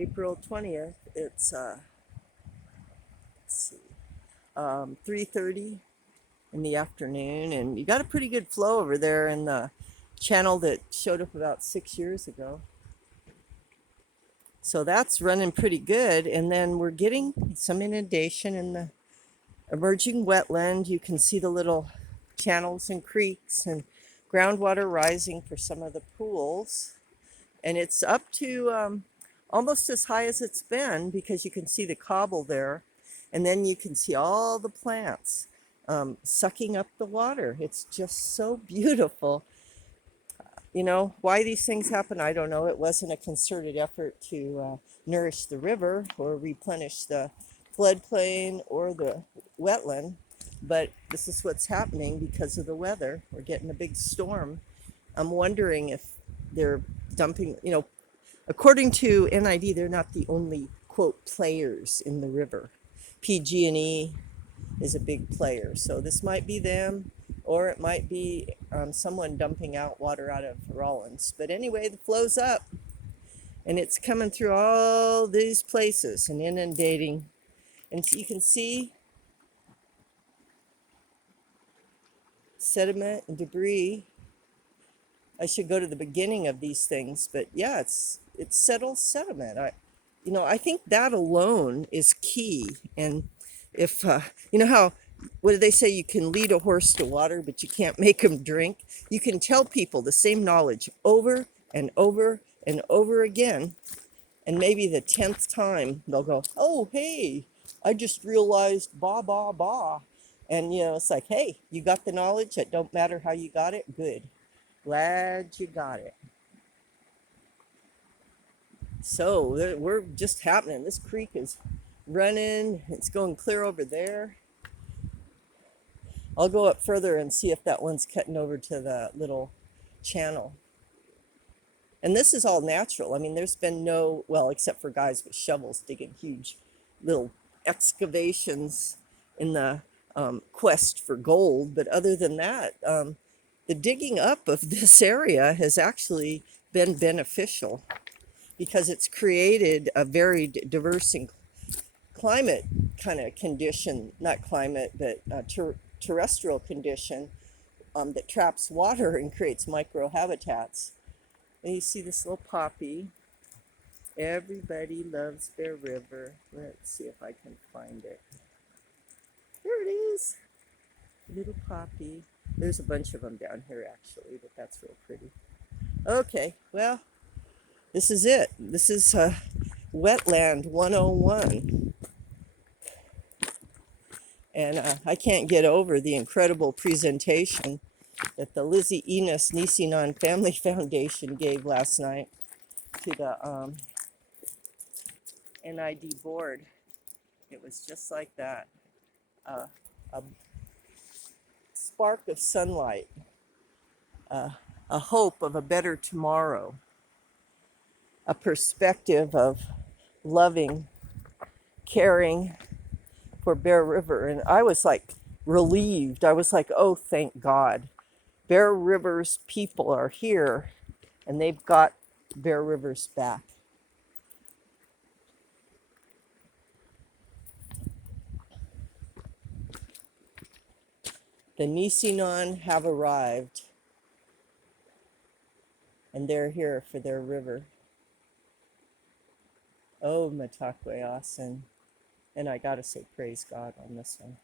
April 20th. It's let's see, 3:30 in the afternoon, and you got a pretty good flow over there in the channel that showed up about 6 years ago. So that's running pretty good, and then we're getting some inundation in the emerging wetland. You can see the little channels and creeks and groundwater rising for some of the pools, and it's up to almost as high as it's been, because you can see the cobble there, and then you can see all the plants sucking up the water. It's just so beautiful. You know, why these things happen, I don't know. It wasn't a concerted effort to nourish the river or replenish the floodplain or the wetland, but this is what's happening because of the weather. We're getting a big storm. I'm wondering if they're dumping, according to NID, they're not the only, quote, players in the river. PG&E is a big player, so this might be them, or it might be someone dumping out water out of Rollins. But anyway, the flow's up, and it's coming through all these places and inundating. And so you can see sediment and debris. I should go to the beginning of these things, but yeah, it's settled sediment. I think that alone is key. And if how, what do they say? You can lead a horse to water, but you can't make him drink. You can tell people the same knowledge over and over and over again, and maybe the 10th time they'll go, "Oh, hey, I just realized ba ba ba," and it's like, hey, you got the knowledge. It don't matter how you got it. Good, glad you got it. So we're just happening. This creek is running. It's going clear over there. I'll go up further and see if that one's cutting over to the little channel. And this is all natural. I mean, there's been no, well, except for guys with shovels digging huge little excavations in the quest for gold. But other than that, the digging up of this area has actually been beneficial, because it's created a very diverse climate kind of condition, not climate, but terrestrial condition that traps water and creates microhabitats. And you see this little poppy. Everybody loves Bear River. Let's see if I can find it. There it is. Little poppy. There's a bunch of them down here actually, but that's real pretty. Okay, well, this is it. This is Wetland 101. And I can't get over the incredible presentation that the Lizzie Enos Nisinon Family Foundation gave last night to the NID board. It was just like that. A spark of sunlight, a hope of a better tomorrow, a perspective of loving, caring for Bear River. And I was like relieved. I was like, oh, thank God. Bear River's people are here, and they've got Bear River's back. The Nisinon have arrived, and they're here for their river. Oh, Matakwe Asen. And I gotta say, praise God on this one.